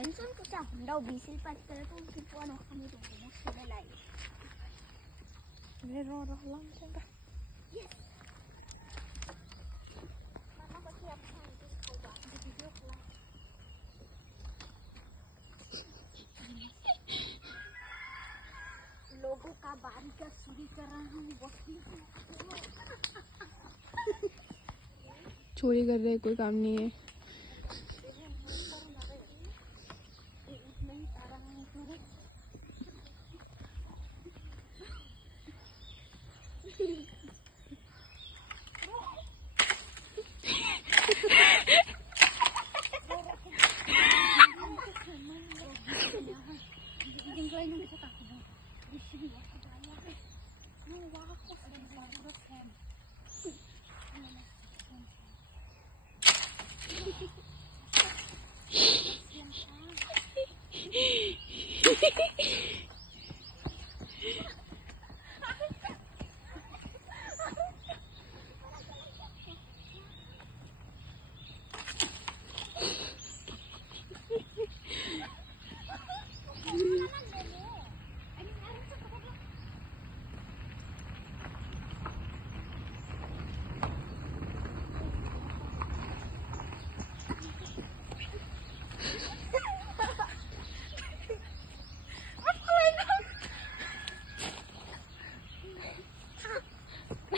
Hanson ko siya. Daw bisil pa pero kung tipo ano kami dito mo sila live. Meron lang siya. Yes. Mama ko siya ko ba? Video ko. लोगों का बारी का चोरी कर रहा हूँ चोरी कर रहे कोई काम नहीं है।